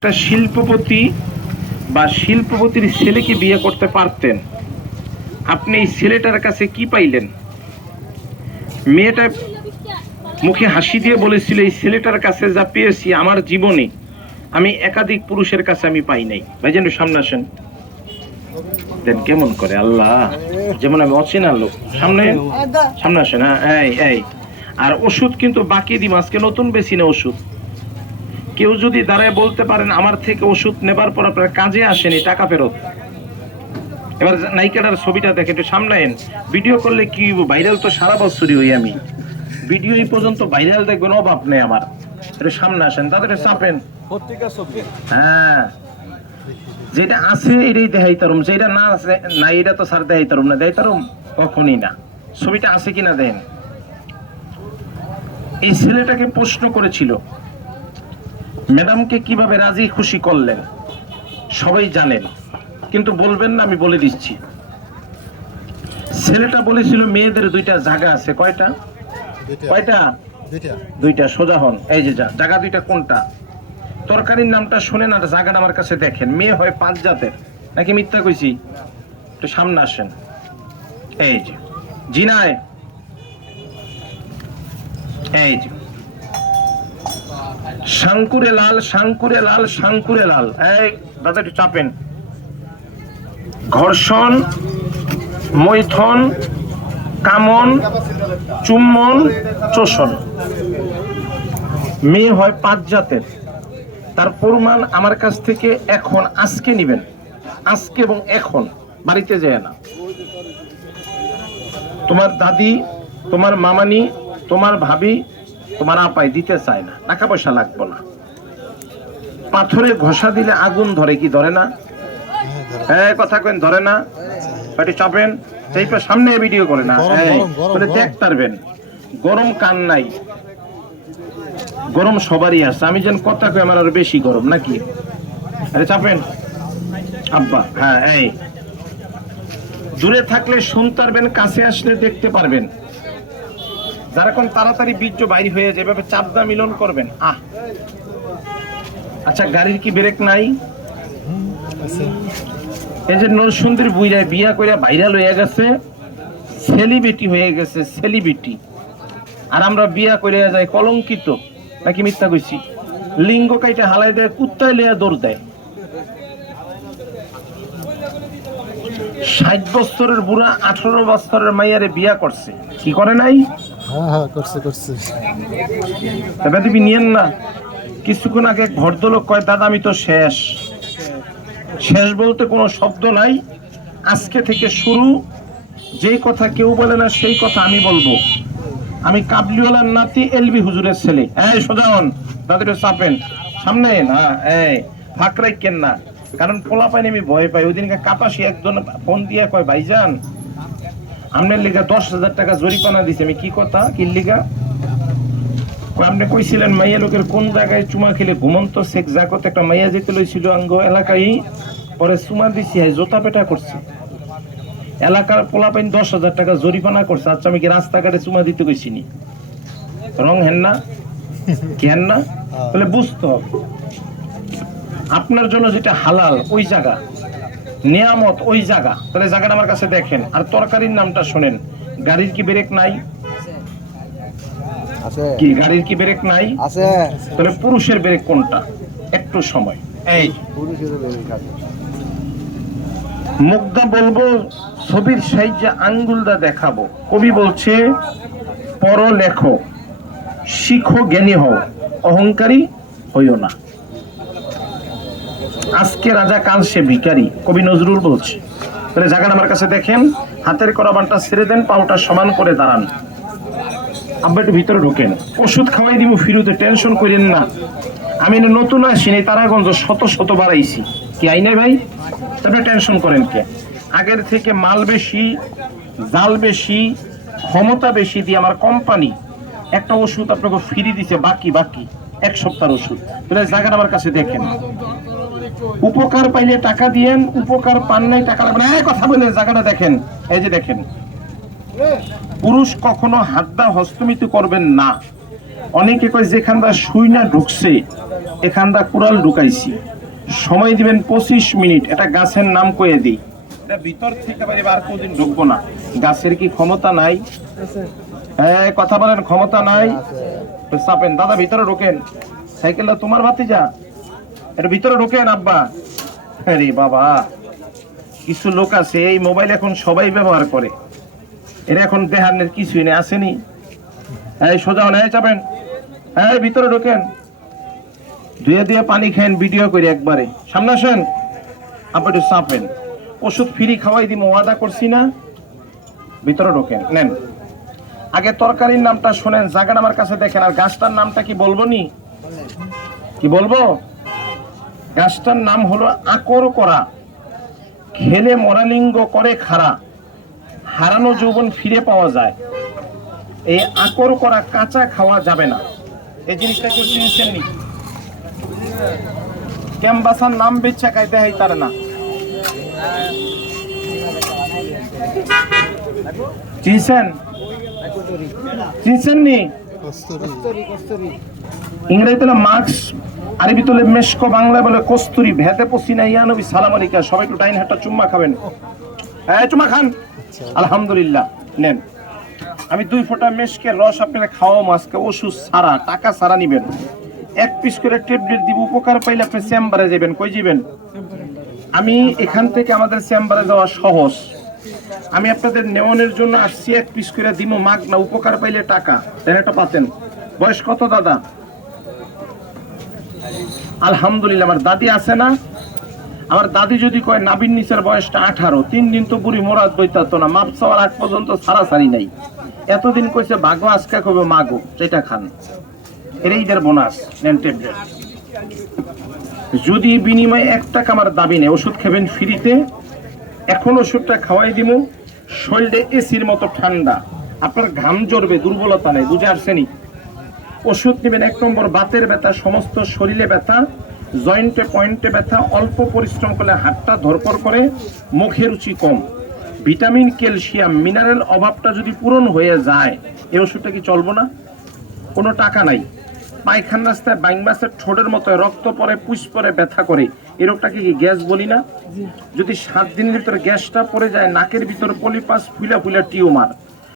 একটা শিল্পপতি বা শিল্পপতির ছেলেকে বিয়ে করতে পারতেন, আপনি এই ছেলেটার কাছে কি পাইলেন? মেয়েটা মুখে হাসি দিয়ে বলেছিল, এই ছেলেটার কাছে যা পেয়েছি আমার জীবনে আমি একাধিক পুরুষের কাছে আমি পাই নাই। ভাইজান সামনে আসেন। দেন কেমন করে আল্লাহ, যেমন আমি অচেনা লোক। সামনে সামনে আসেন। হ্যাঁ এই আর ওষুধ কিন্তু বাকি দিম, আজকে নতুন বেশি না ওষুধ। কেউ যদি দাঁড়ায় বলতে পারেন আমার থেকে ওষুধ নেবার পর আপনার কাজে আসেনি, টাকা ফেরত। এবার নায়িকাটার ছবিটা দেখে একটু সামনে আইন। ভিডিও করলে কি ভাইরাল তো সারা বছরই হই আমি, ভিডিও এই পর্যন্ত ভাইরাল দেখবেন অভাব নেই আমার। একটু সামনে আসেন, তাদের চাপেন। হ্যাঁ, যেটা আছে এটাই দেখাই তারুম, যেটা না আছে না এটা তো স্যার দেখাই তারুম না, দেখাই তারুম কখনই না। ছবিটা আছে কিনা দেন। এই ছেলেটাকে প্রশ্ন করেছিল ম্যাডামকে কিভাবে রাজি খুশি করলেন, সবাই জানেন কিন্তু বলবেন না, আমি বলে দিচ্ছি। ছেলেটা বলেছিল মেয়েদের দুইটা জায়গা আছে। কয়টা? কয়টা? দুইটা। সোজা হন। এই যে জায়গা দুইটা কোনটা? তরকারির নামটা শুনেন আর জায়গাটা আমার কাছে দেখেন। মেয়ে হয় 5 জাতের নাকি মিথ্যা কইছি? একটু সামনে আসেন। এই যে জিনায়, এই যে শাঙ্কুরে লাল, শাঙ্কুরে লাল, শাঙ্কুরে লাল। এই দাদা একটু চাপেন। ঘর্ষণ, মৈথন, কামন, চুম্বন, চোষণ। মেয়ে হয় 5 জাতের। তার প্রমাণ আমার কাছ থেকে এখন আজকে নিবেন, আজকে এবং এখন, বাড়িতে যায় না। তোমার দাদি, তোমার মামানি, তোমার ভাবি, তোমার আপাই দিতে চায় না, টাকা পয়সা লাগবে না। পাথরে ঘষা দিলে আগুন ধরে কি ধরে না? হ্যাঁ কথা কেন ধরে না? একটু চাপেন। সেইটা সামনে ভিডিও করে না, দেখ পারবেন। গরম কান নাই, গরম সবারই আছে। আমি যেন কথা কই আমার আরো বেশি গরম নাকি? আরে চাপেন আব্বা। হ্যাঁ, এই দূরে থাকলে শুনতে পারবেন, কাছে আসলে দেখতে পারবেন। যারা কোন তাড়াতাড়ি বীর্য বাইর হয়ে যায় এভাবে চাপদা মিলন করবেন। আচ্ছা, গাড়ির কি ব্রেক নাই? এই যে নরসুন্দরী বুইরা বিয়া কইরা ভাইরাল হয়ে গেছে, সেলিব্রিটি হয়ে গেছে, সেলিব্রিটি। আর আমরা বিয়া করে যাই কলঙ্কিত নাকি মিথ্যা কইছি? লিঙ্গ কাইটা হালাই দেয়, কুত্তায় লইয়া দৌড় দেয়। 60 বছরের বুড়া 18 বছরের মাইয়ারে বিয়া করছে, কি করে নাই? করছে। তবে তুমি নিয়েন না। কিছুক্ষণ আগে এক ভদ্রলোক কয় দাদা আমি তো শেষ। শেষ বলতে কোনো শব্দ নাই। আজকে থেকে শুরু, যেই কথা কেউ বলে না সেই কথা আমি বলবো। আমি কাবলিওয়ালার নাতি, এলবি হুজুরের ছেলে। এই সোজা হন, দাদুটা চাপেন, সামনে। হ্যাঁ, এই ফাঁক রাখেন না, কারণ পোলা পাইনি আমি ভয় পাই। ওই দিনকে কাপাসি একজন ফোন দিয়ে কয় ভাইজান আপনার লিগা 10,000 টাকা জরিমানা দিছে। আমি কি কথা, কি লিগা? আপনি কইছিলেন মাইয়া লোকের কোন জায়গায় চুমা খেলে ঘুমন্ত শেখ জাকত একটা মাইয়া যেতে লইছিল আঙ্গ এলাকায়, পরে চুমা দিছি, জোতা পেটা করছে। এলাকার পোলাপাইন 10,000 টাকা জরিমানা করছে। আচ্ছা, আমি কি রাস্তাঘাটে চুমা দিতে কইছিনি? রং হেন না, কেন না? তাহলে বুঝতে হবে আপনার জন্য যেটা হালাল ওই জায়গা, নিয়ামত ওই জায়গা, তাহলে জায়গাটা আমার কাছে দেখেন। আর তরকারির নামটা শোনেন। গাড়ির কি ব্রেক নাই? কি গাড়ির কি ব্রেক নাই? তাহলে পুরুষের ব্রেক কোনটা? একটু সময়। এই মুগ্ধা বলবো, ছবির সাইজে আঙ্গুলটা দেখাবো। কবি বলছে পড়ো লেখো, শিখো, জ্ঞানী হও, অহংকারী হইও না। আজকে রাজা কাল সে ভিখারি, কবি নজরুল বলছে। তাহলে জায়গাটা আমার কাছে দেখেন। হাতের করাবানটা ছেড়ে দেন, পাউটা সমান করে দাঁড়ান। আব্বা একটু ভিতরে ঢোকেন। ওষুধ খাওয়াই দিব ফিরুতে, টেনশন করেন না। আমি নতুন আসিনি, তারাগঞ্জ শত বাড়াইছি। কি আই নাই ভাই? তারপরে টেনশন করেন কে? আগের থেকে মাল বেশি, জাল বেশি, ক্ষমতা বেশি দিয়ে আমার কোম্পানি একটা ওষুধ আপনাকে ফ্রি দিছে, বাকি 1 সপ্তাহের ওষুধ। তাহলে জায়গাটা আমার কাছে দেখেন। উপকার পাইলে টাকা দিয়েন, উপকার পান নাই টাকা লাগবে না। কথা বলে জায়গাটা দেখেন। এই যে দেখেন, পুরুষ কখনো হাত দা হস্তমিত করবেন না। অনেকে কয় যেখানটা শুই না ঢুকছে এখানটা কুড়াল ঢুকাইছি, সময় দিবেন 25 মিনিট। এটা গাছের নাম কয়ে দিই, এটা ভিতর থেকে বাইরে আর কোনদিন ঢুকবো না। গাছের কি ক্ষমতা নাই? হ্যাঁ, কথা বলেন, ক্ষমতা নাই? চাপেন দাদা, ভিতরে ঢোকেন। সাইকেলটা তোমার ভাতিজা, এটা ভিতরে ঢোকেন আব্বা। আরে বাবা, কিছু লোক আছে এই মোবাইল এখন সবাই ব্যবহার করে, এরা এখন দেহানের কিছুই নেই, আসেনি। এই সোজা হন, এই চাপেন, এই ভিতরে ঢোকেন, ধুয়ে ধুয়ে পানি খেন, ভিডিও করে একবারে সামনে আসেন। আপনি একটু চাপেন, ওষুধ ফ্রি খাওয়াই দিব, ওয়াদা করছি না? ভিতরে ঢোকেন, নেন। আগে তরকারির নামটা শোনেন, জায়গাটা আমার কাছে দেখেন। আর গাছটার নামটা কি বলবো নি? কি বলবো? গাছটার নাম হলো আকর করা। খেলে মরালিঙ্গ করে খাড়া, হারানো যৌবন ফিরে পাওয়া যায়। এই আকর করা কাঁচা খাওয়া যাবে না। এই জিনিসটা কেউ চিনছেন নি? ক্যাম্বাসার নাম বেচা খাইতে হয় তার না, চিনছেন? চিনছেন নি? ইংরেজিতে মার্কস, আরবি তোলে মেশকো, বাংলায় বলে কস্তুরি। ভেদে পসিনা ইয়া নবী সালাম আলাইকা। সবাই একটু ডাইন হাতটা চুম্মা খাবেন। হ্যাঁ, চুম্মা খান। আলহামদুলিল্লাহ, নেন। আমি 2 ফোঁটা মেশকের রস আপনারা খাওয়া মাছকে, ওষুধ সারা, টাকা সারা নিবেন। 1 পিস করে ট্যাবলেট দিব, উপকার পাইলে আপনি চেম্বারে যাবেন। কই যাবেন? আমি এখান থেকে আমাদের চেম্বারে যাওয়া সহজ। আমি আপনাদের নেওয়ানোর জন্য আসছি, 1 পিস করে দিব, মাগ না, উপকার পাইলে টাকা দেন। একটা পাতেন। বয়স কত দাদা? আলহামদুলিল্লাহ। আমার দাদি আছে না? আমার দাদি যদি কয় নাবির নিচের বয়সটা 18, 3 দিন তো বুড়ি মোরাদ বইতাতো না, মাপ চাওয়ার আগ পর্যন্ত ছাড়াছাড়ি নাই। এতদিন কইছে ভাগো, আজকে কবে মাগো, সেটা খান। এর বোনাস নেন ট্যাবলেট। যদি বিনিময়ে 1 টাকা আমার দাবি নেই, ওষুধ খাবেন ফ্রিতে। এখন ওষুধটা খাওয়াই দিব, শরীরে এসির মতো ঠান্ডা, আপনার ঘাম জড়বে, দুর্বলতা নেই, বুঝে আসছেনি? ওষুধ নেবেন 1 নম্বর বাতের ব্যথা, সমস্ত শরীরে ব্যথা, জয়েন্টে পয়েন্টে ব্যথা, অল্প পরিশ্রম করলে হাতটা ধরপড় করে, মুখে রুচি কম, ভিটামিন, ক্যালসিয়াম, মিনারেল অভাবটা যদি পূরণ হয়ে যায়, এই ওষুধটা কি চলবো না? কোনো টাকা নাই। পায়খানা রাস্তায় বাইং মাছের ঠোঁটের মতো রক্ত পরে, পুষ পরে, ব্যথা করে, এই রোগটাকে কি গ্যাস বলি না? যদি 7 দিনের ভিতরে গ্যাসটা পড়ে যায়, নাকের ভিতরে পলিপাস, ফুলা ফুলা টিউমার,